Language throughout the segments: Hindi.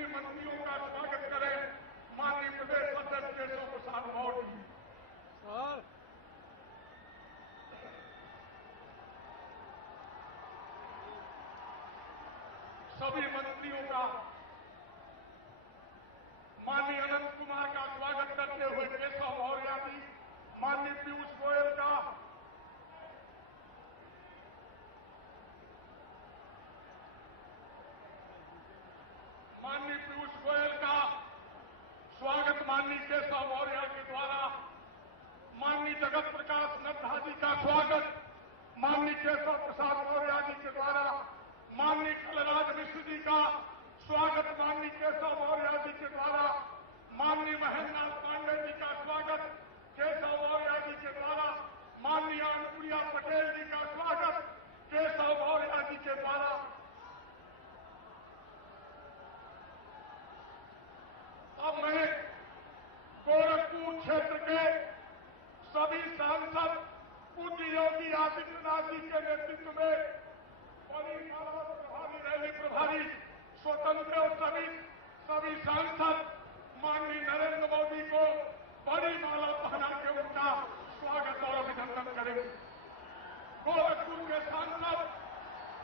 सभी मंत्रियों का स्वागत करें माननीय प्रदेश अध्यक्ष केशव प्रसाद मौर्य जी। सभी मंत्रियों का माननीय अनंत कुमार का स्वागत करते हुए केशव मौर्य जी, माननीय पीयूष गोयल का, स्वागत माननीय केशव मौर्य के द्वारा, माननीय जगत प्रकाश नड्डा जी का स्वागत माननीय केशव प्रसाद मौर्य जी के द्वारा, माननीय कलराज मिश्र जी का स्वागत माननीय केशव मौर्य जी के द्वारा, माननीय महेंद्र नाथ पांडे जी का स्वागत केशव मौर्य जी के द्वारा, माननीय अनुप्रिया पटेल जी का स्वागत केशव मौर्य जी के द्वारा। अब मैं गोरखपुर क्षेत्र के सभी सांसद पूज्य योगी आदित्यनाथ जी के नेतृत्व में बड़ी माला प्रभारी, रैली प्रभारी, स्वतंत्र और सभी सांसद माननीय नरेंद्र मोदी को बड़ी माला पहना के उनका स्वागत और अभिनंदन करेंगे। गोरखपुर के सांसद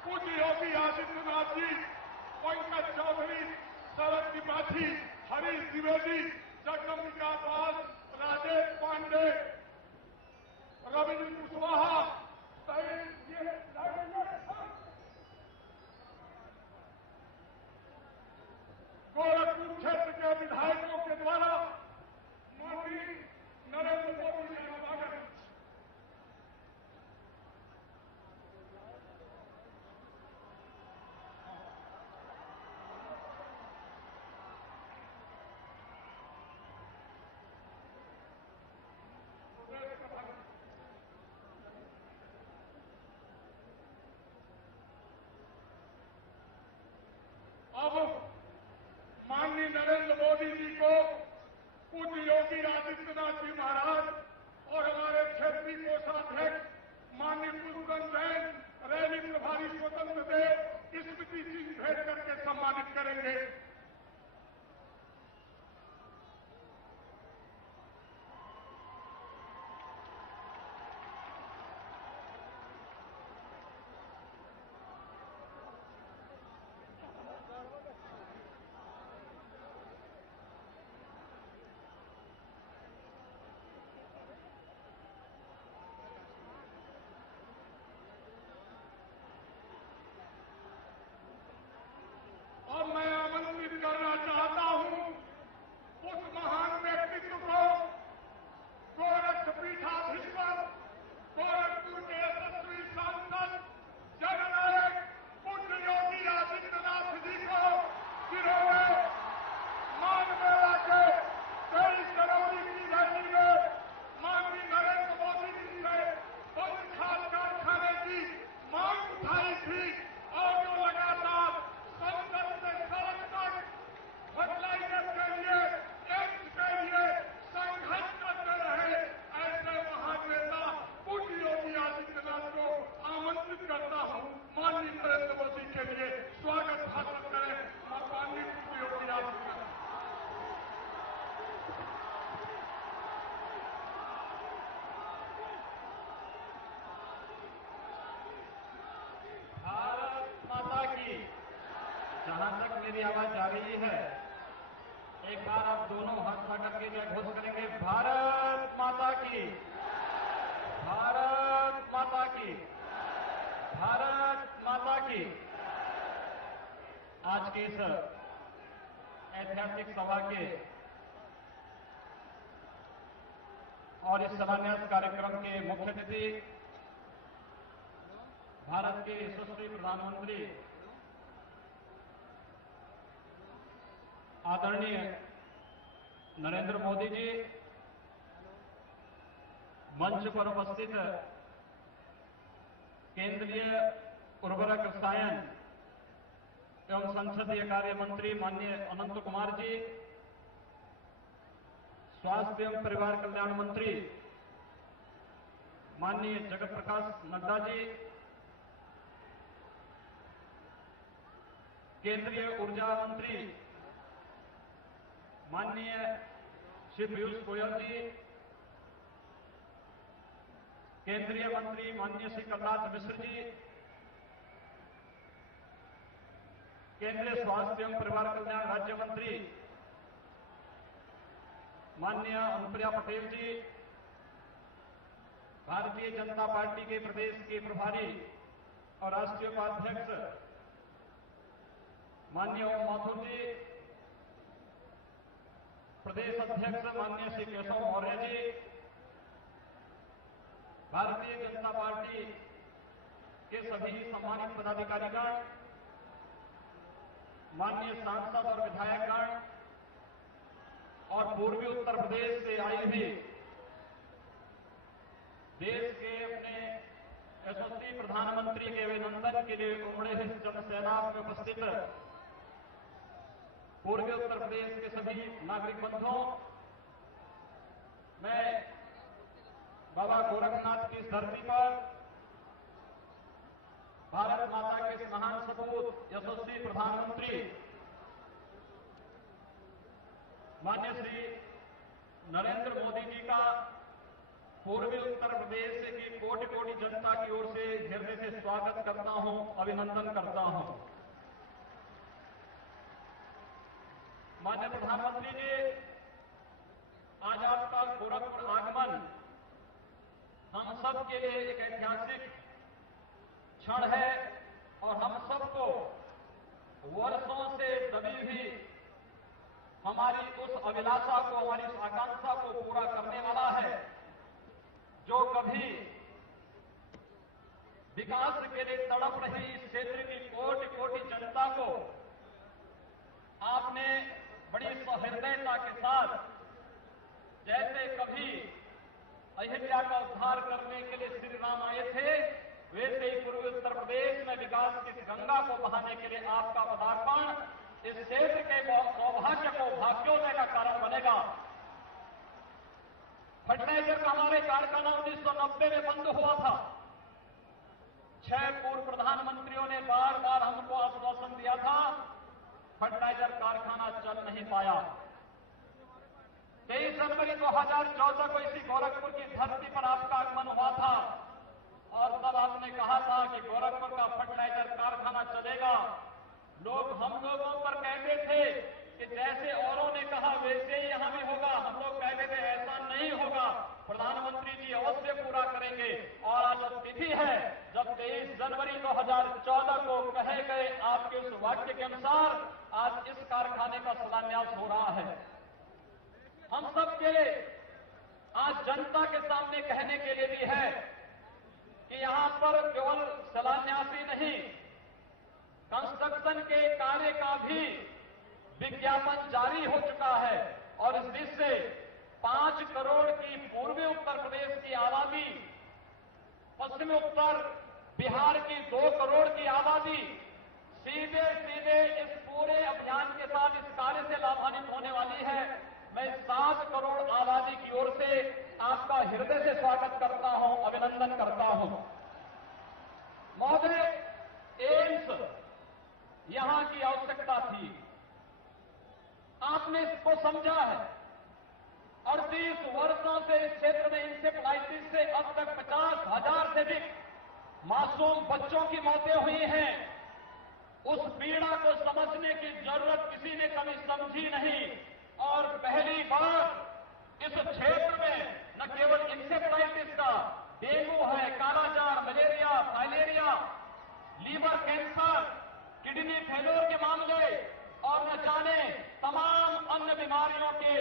पूज्य योगी आदित्यनाथ जी, पंकज चौधरी, शरद त्रिपाठी, हरीश द्विवेदी, जगदम्बिका पाल, राजेश पांडे, रविंद्र कुशवाहा, गोरखपुर क्षेत्र के विधायकों के द्वारा माननीय नरेंद्र मोदी का स्वागत। अब माननीय नरेंद्र मोदी जी को पूज्य योगी आदित्यनाथ जी महाराज और हमारे क्षेत्रीय कोषाध्यक्ष माननीय पुष्पन जैन, रैली प्रभारी स्वतंत्र देव, स्मृति सिंह भेंट करके सम्मानित करेंगे। और मैं आमंत्रित करना चाहता हूं उस महान व्यक्तित्व को, गोरख पीठाधीश्वर, गोरखपुर के यशस्वी सांसद, जननायक पूज्य योगी आदित्यनाथ जी को जिन्होंने मानमेला के 23 जनवरी की रैली में माननीय नरेंद्र मोदी जी से बंद खाद कारखाने की मांग उठाई थी और जो लगातार संसद से सड़क तक फर्टिलाइजर के लिए, एम्स के लिए संघर्ष करते रहे, ऐसे महान नेता पूज्य योगी आदित्यनाथ को आमंत्रित करता हूं माननीय नरेंद्र मोदी के लिए स्वागत भाषण करें माननीय पूज्य योगी आदित्यनाथ। भारत माता की, जहां तक मेरी आवाज जा रही है, एक बार आप दोनों हाथ उठा करके जय घोष करेंगे, भारत माता की, भारत माता की, भारत माता की। आज के इस ऐतिहासिक सभा के और इस शिलान्यास कार्यक्रम के मुख्य अतिथि भारत के यशस्वी प्रधानमंत्री आदरणीय नरेंद्र मोदी जी, मंच पर उपस्थित केंद्रीय उर्वरक रसायन एवं संसदीय कार्य मंत्री माननीय अनंत कुमार जी, स्वास्थ्य एवं परिवार कल्याण मंत्री माननीय जगत प्रकाश नड्डा जी, केंद्रीय ऊर्जा मंत्री माननीय श्री पीयूष गोयल जी, केंद्रीय मंत्री माननीय श्री कलराज मिश्र जी, केंद्रीय स्वास्थ्य एवं परिवार कल्याण राज्य मंत्री माननीय अनुप्रिया पटेल जी, भारतीय जनता पार्टी के प्रदेश के प्रभारी और राष्ट्रीय उपाध्यक्ष माननीय ओम माथुर जी, प्रदेश अध्यक्ष माननीय श्री केशव मौर्य जी, भारतीय जनता पार्टी के सभी सम्मानित पदाधिकारीगण, माननीय सांसद और विधायकगण और पूर्वी उत्तर प्रदेश से आई हुई देश के अपने यशस्वी प्रधानमंत्री के अभिनंदन के लिए उमड़े हुए जनसैलाब में उपस्थित पूर्वी उत्तर प्रदेश के सभी नागरिक बंधुओं, मैं बाबा गोरखनाथ की इस धरती पर भारत माता के इस महान सपूत यशस्वी प्रधानमंत्री माननीय श्री नरेंद्र मोदी जी का पूर्वी उत्तर प्रदेश की कोटि कोटि जनता की ओर से हृदय से स्वागत करता हूं, अभिनंदन करता हूं। माननीय प्रधानमंत्री जी, आज आपका गोरखपुर आगमन हम सब के लिए एक ऐतिहासिक क्षण है और हम सबको वर्षों से दबी हुई हमारी उस अभिलाषा को, हमारी उस आकांक्षा को पूरा करने वाला है जो कभी विकास के लिए तड़प रही इस क्षेत्र की कोटि कोटि जनता को आपने बड़ी सहृदयता के साथ, जैसे कभी अहिल्या का उद्धार करने के लिए श्री राम आए थे, वैसे ही पूर्वी उत्तर प्रदेश में विकास की गंगा को बहाने के लिए आपका पदार्पण इस क्षेत्र के सौभाग्य को भाग्योदय का कारण बनेगा। फर्टिलाइजर का हमारे कारखाना 1990 में बंद हुआ था। 6 पूर्व प्रधानमंत्रियों ने बार बार हमको आश्वासन दिया था, फर्टिलाइजर कारखाना चल नहीं पाया। 23 जनवरी 2014 को इसी गोरखपुर की धरती पर आपका आगमन हुआ था और तब आपने कहा था कि गोरखपुर का फर्टिलाइजर कारखाना चलेगा। लोग हम लोगों पर कहते थे कि जैसे औरों ने कहा वैसे ही यहां भी होगा। हम लोग कहते थे ऐसा नहीं होगा, प्रधानमंत्री जी अवश्य पूरा करेंगे। और आज तिथि है जब 23 जनवरी 2014 को कहे गए आपके उस वाक्य के अनुसार आज इस कारखाने का शिलान्यास हो रहा है। हम सबके आज जनता के सामने कहने के लिए भी है कि यहां पर केवल शिलान्यास ही नहीं, कंस्ट्रक्शन के कार्य का भी विज्ञापन जारी हो चुका है और इस देश से 5 करोड़ की पूर्वी उत्तर प्रदेश की आबादी, पश्चिमी उत्तर बिहार की 2 करोड़ की आबादी सीधे सीधे इस पूरे अभियान के साथ इस कार्य से लाभान्वित होने वाली है। मैं 7 करोड़ आबादी की ओर से आपका हृदय से स्वागत करता हूं, अभिनंदन करता हूं। महोदय, एम्स यहां की आवश्यकता थी, आपने इसको समझा है। 38 वर्षों से इस क्षेत्र में इंसेफ्लाइटिस से अब तक 50,000 से अधिक मासूम बच्चों की मौतें हुई हैं। उस पीड़ा को समझने की जरूरत किसी ने कभी समझी नहीं और पहली बार इस क्षेत्र में न केवल इंसेफ्लाइटिस का, डेंगू है, कालाजार, malaria, filaria, liver cancer, kidney failure के मामले और न जाने तमाम अन्य बीमारियों के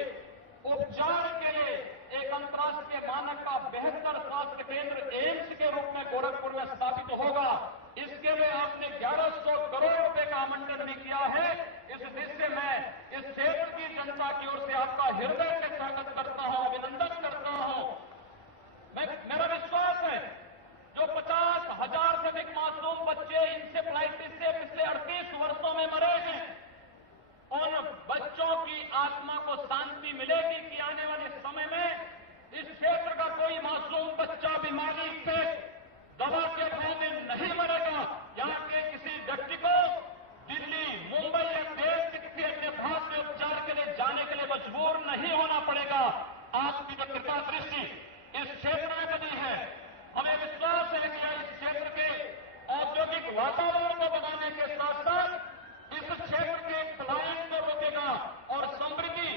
उपचार के लिए एक अंतर्राष्ट्रीय मानक का बेहतर स्वास्थ्य केंद्र एम्स के रूप में गोरखपुर में स्थापित होगा। इसके लिए आपने 1100 करोड़ रुपए का आवंटन भी किया है। इस दृश्य में इस क्षेत्र की जनता की ओर से आपका हृदय से स्वागत करता हूं, अभिनंदन करता हूं। मेरा विश्वास है जो 50,000 से अधिक मासूम बच्चे इंसेफ्लाइटिस से पिछले 38 वर्षों में मरे हैं, उन बच्चों की आत्मा को शांति मिलेगी कि आने वाले समय में इस क्षेत्र का कोई मासूम बच्चा बीमारी से दवा के अभाव में नहीं मरेगा। यहाँ के किसी व्यक्ति को दिल्ली, मुंबई या देश के किसी अन्य भाग में उपचार के लिए जाने के लिए मजबूर नहीं होना पड़ेगा। आपकी जो कृपा दृष्टि इस क्षेत्र में बनी है, हमें विश्वास है कि इस क्षेत्र के औद्योगिक वातावरण को बनाने के साथ साथ इस क्षेत्र के पलायन को रोकेगा और समृद्धि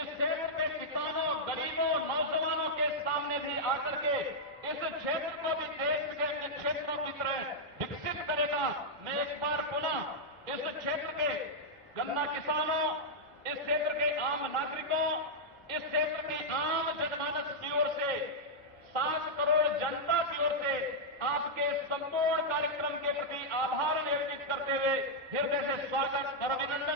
इस क्षेत्र के किसानों, गरीबों, नौजवानों के सामने भी आकर के इस क्षेत्र को भी देश के अन्य क्षेत्रों की तरह विकसित करेगा। मैं एक बार पुनः इस क्षेत्र के गन्ना किसानों, इस क्षेत्र के आम नागरिकों, इस क्षेत्र की आम जनमानस की ओर से, 7 करोड़ जनता की ओर से आपके संपूर्ण कार्यक्रम के प्रति आभार निवेदित करते हुए हृदय से स्वागत और अभिनंदन